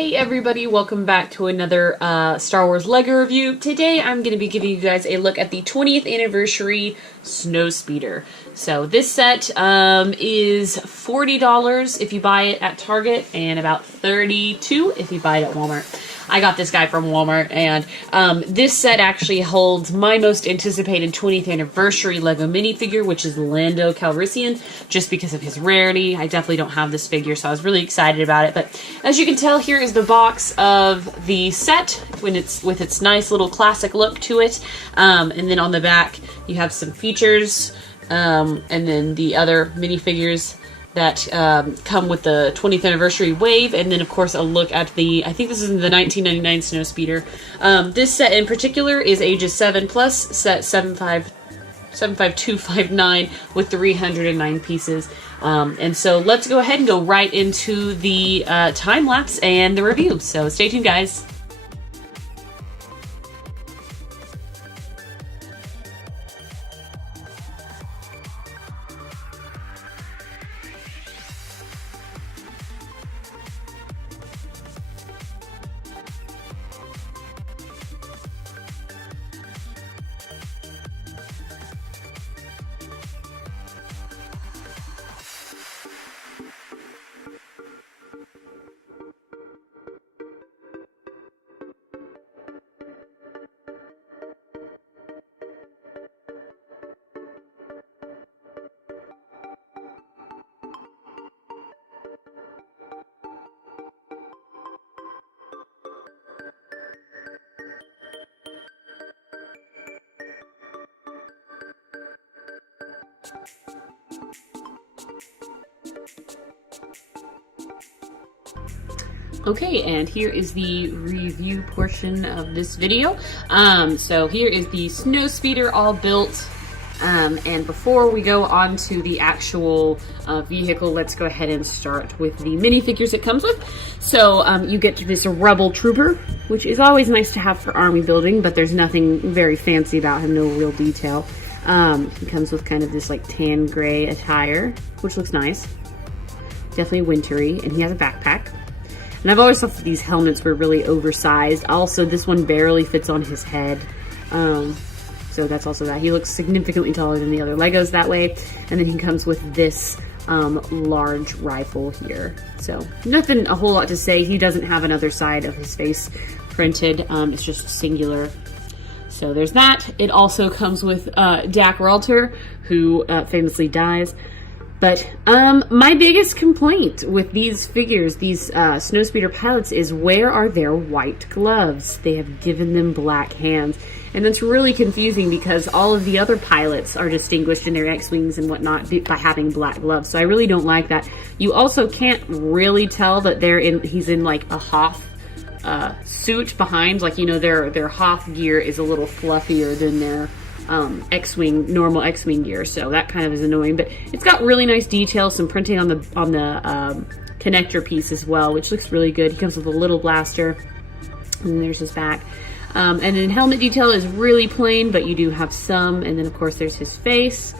Hey everybody, welcome back to another Star Wars LEGO review. Today I'm going to be giving you guys a look at the 20th anniversary Snowspeeder. So this set is $40 if you buy it at Target and about $32 if you buy it at Walmart. I got this guy from Walmart, and this set actually holds my most anticipated 20th anniversary LEGO minifigure, which is Lando Calrissian, just because of his rarity. I definitely don't have this figure, so I was really excited about it. But as you can tell, here is the box of the set when it's with its nice little classic look to it. And then on the back, you have some features, and then the other minifigures that come with the 20th anniversary wave, and then of course a look at the, I think this is the 1999 Snowspeeder. This set in particular is ages 7+, set 75259 with 309 pieces. And so let's go ahead and go right into the time lapse and the review. So stay tuned, guys. Okay, and here is the review portion of this video. So here is the Snowspeeder all built. And before we go on to the actual vehicle, let's go ahead and start with the minifigures it comes with. So you get this Rebel Trooper, which is always nice to have for army building, but there's nothing very fancy about him, no real detail. He comes with kind of this like tan gray attire, which looks nice. Definitely wintry, and he has a backpack. And I've always thought that these helmets were really oversized. Also, this one barely fits on his head. So that's also that. He looks significantly taller than the other Legos that way. And then he comes with this large rifle here. So nothing a whole lot to say. He doesn't have another side of his face printed. It's just singular. So there's that. It also comes with Dak Ralter, who famously dies. But my biggest complaint with these figures, these Snowspeeder pilots, is where are their white gloves? They have given them black hands. And that's really confusing because all of the other pilots are distinguished in their X-Wings and whatnot by having black gloves. So I really don't like that. You also can't really tell that he's in like a Hoth suit behind. Like, you know, their Hoth gear is a little fluffier than their X-Wing, normal X-Wing gear, so that kind of is annoying. But it's got really nice details, some printing on the connector piece as well, which looks really good. He comes with a little blaster, and then there's his back. And then helmet detail is really plain, but you do have some. And then of course there's his face,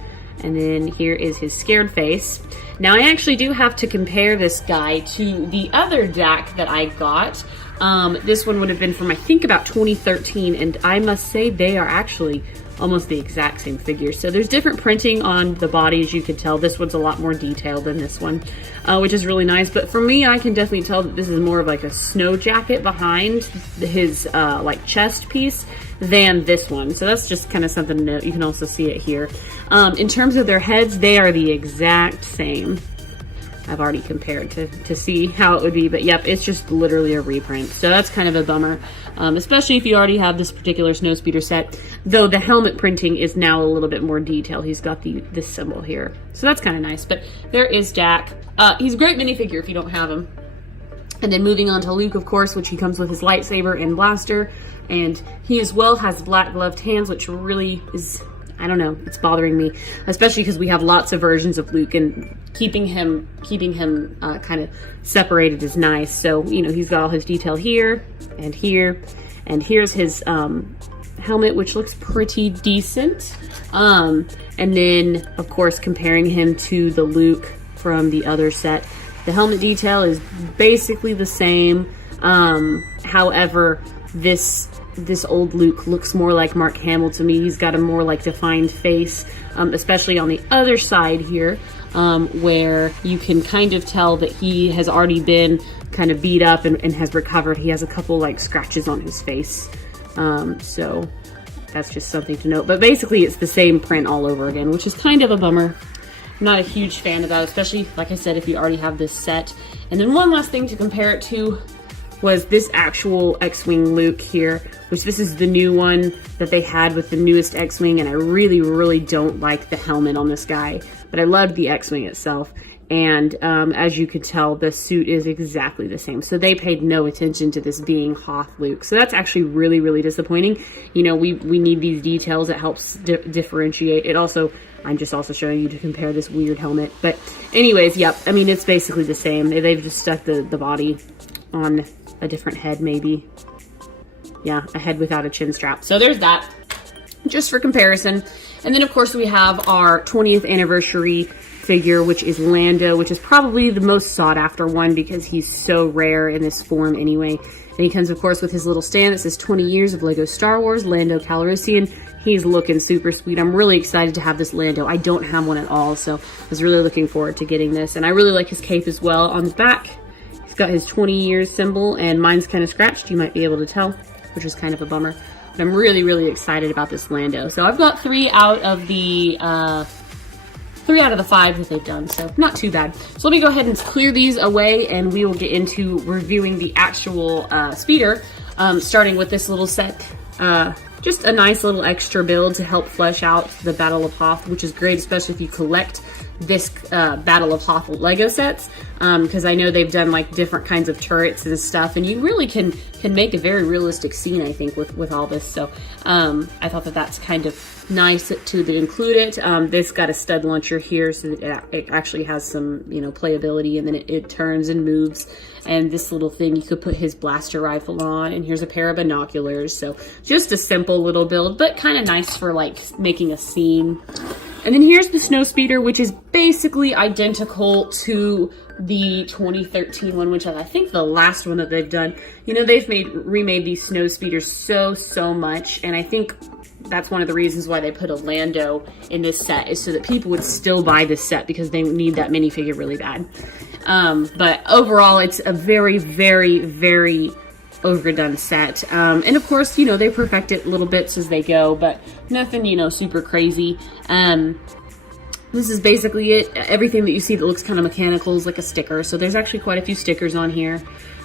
and then here is his scared face. Now I actually do have to compare this guy to the other Dak that I got. This one would have been from I think about 2013, and I must say they are actually almost the exact same figure. So there's different printing on the body, as you can tell. This one's a lot more detailed than this one, which is really nice. But for me, I can definitely tell that this is more of like a snow jacket behind his like chest piece than this one. So that's just kind of something to note. You can also see it here. In terms of their heads, they are the exact same. I've already compared to see how it would be, but yep, it's just literally a reprint. So that's kind of a bummer, especially if you already have this particular Snowspeeder set, though the helmet printing is now a little bit more detailed. He's got this symbol here. So that's kind of nice, but there is Dak. He's a great minifigure if you don't have him. And then moving on to Luke, of course, which he comes with his lightsaber and blaster, and he as well has black gloved hands, which really is, I don't know, it's bothering me, especially because we have lots of versions of Luke, and keeping him kind of separated is nice. So, you know, he's got all his detail here, and here's his helmet, which looks pretty decent. And then, of course, comparing him to the Luke from the other set, the helmet detail is basically the same. However, this old Luke looks more like Mark Hamill to me. He's got a more like defined face, especially on the other side here, where you can kind of tell that he has already been kind of beat up and has recovered. He has a couple like scratches on his face. So that's just something to note. But basically it's the same print all over again, which is kind of a bummer. I'm not a huge fan of that, especially, like I said, if you already have this set. And then one last thing to compare it to was this actual X-Wing Luke here, which this is the new one that they had with the newest X-Wing, and I really, really don't like the helmet on this guy, but I love the X-Wing itself. And as you could tell, the suit is exactly the same. So they paid no attention to this being Hoth Luke. So that's actually really, really disappointing. You know, we need these details. It helps differentiate. It also, I'm just also showing you to compare this weird helmet. But anyways, yep, I mean, it's basically the same. They've just stuck the body on a different head, maybe. Yeah, a head without a chin strap. So there's that, just for comparison. And then, of course, we have our 20th anniversary figure, which is Lando, which is probably the most sought after one because he's so rare in this form anyway. And he comes, of course, with his little stand that says 20 years of Lego Star Wars, Lando Calrissian. He's looking super sweet. I'm really excited to have this Lando. I don't have one at all, so I was really looking forward to getting this. And I really like his cape as well. On the back, he's got his 20 years symbol, and mine's kind of scratched. You might be able to tell, which is kind of a bummer. But I'm really, really excited about this Lando. So I've got 3 out of the 5 that they've done, so not too bad. So let me go ahead and clear these away, and we will get into reviewing the actual speeder, starting with this little set. Just a nice little extra build to help flesh out the Battle of Hoth, which is great, especially if you collect this Battle of Hoth Lego sets, because I know they've done like different kinds of turrets and stuff, and you really can make a very realistic scene, I think, with all this. So I thought that that's kind of nice to include it. This got a stud launcher here, so that it actually has some, you know, playability, and then it turns and moves. And this little thing, you could put his blaster rifle on, and here's a pair of binoculars. So just a simple little build, but kind of nice for like making a scene. And then here's the Snowspeeder, which is basically identical to the 2013 one, which I think the last one that they've done. You know, they've remade these Snowspeeders so much, and I think that's one of the reasons why they put a Lando in this set, is so that people would still buy this set because they need that minifigure really bad. But overall, it's a very, very, very overdone set. And of course, you know, they perfect it little bits as they go, but nothing, you know, super crazy. This is basically it. Everything that you see that looks kind of mechanical is like a sticker. So there's actually quite a few stickers on here,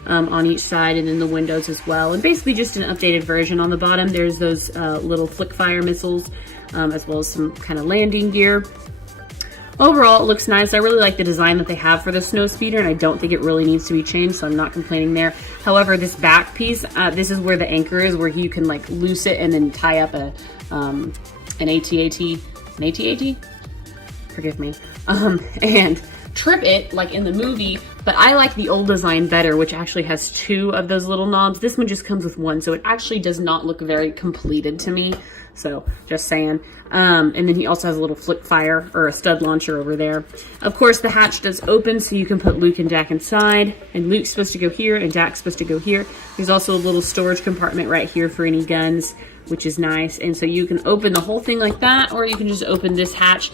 on each side, and in the windows as well. And basically just an updated version. On the bottom, there's those little flick fire missiles, as well as some kind of landing gear. Overall, it looks nice. I really like the design that they have for the Snowspeeder, and I don't think it really needs to be changed, so I'm not complaining there. However, this back piece, this is where the anchor is, where you can like loose it and then tie up an AT-AT? Forgive me. And trip it like in the movie, but I like the old design better, which actually has 2 of those little knobs. This one just comes with 1, so it actually does not look very completed to me. So just saying. And then he also has a little flip fire or a stud launcher over there. Of course, the hatch does open, so you can put Luke and Dak inside, and Luke's supposed to go here and Dak's supposed to go here. There's also a little storage compartment right here for any guns, which is nice. And so you can open the whole thing like that, or you can just open this hatch,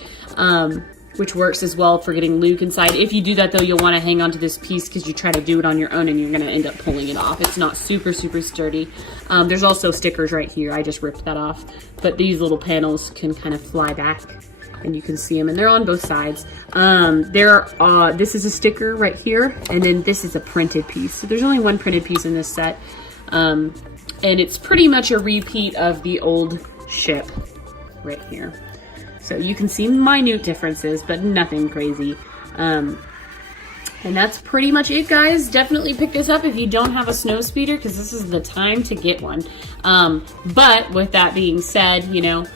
which works as well for getting Luke inside. If you do that, though, you'll want to hang on to this piece because you try to do it on your own and you're going to end up pulling it off. It's not super sturdy. There's also stickers right here. I just ripped that off. But these little panels can kind of fly back, and you can see them, and they're on both sides. This is a sticker right here, and then this is a printed piece. So there's only 1 printed piece in this set. And it's pretty much a repeat of the old ship right here. So you can see minute differences, but nothing crazy. And that's pretty much it, guys. Definitely pick this up if you don't have a Snowspeeder, because this is the time to get one. But with that being said, you know,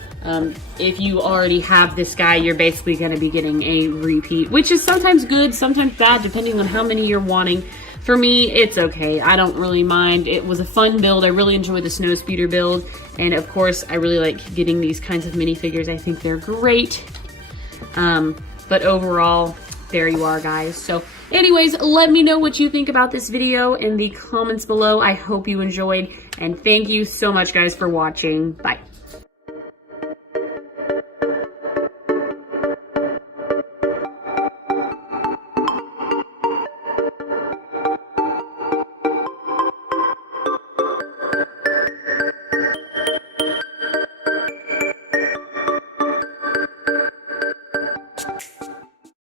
if you already have this guy, you're basically going to be getting a repeat, which is sometimes good, sometimes bad, depending on how many you're wanting. For me, it's okay. I don't really mind. It was a fun build. I really enjoyed the Snowspeeder build. And of course, I really like getting these kinds of minifigures. I think they're great. But overall, there you are, guys. So Anyways, let me know what you think about this video in the comments below. I hope you enjoyed, and thank you so much, guys, for watching. Bye.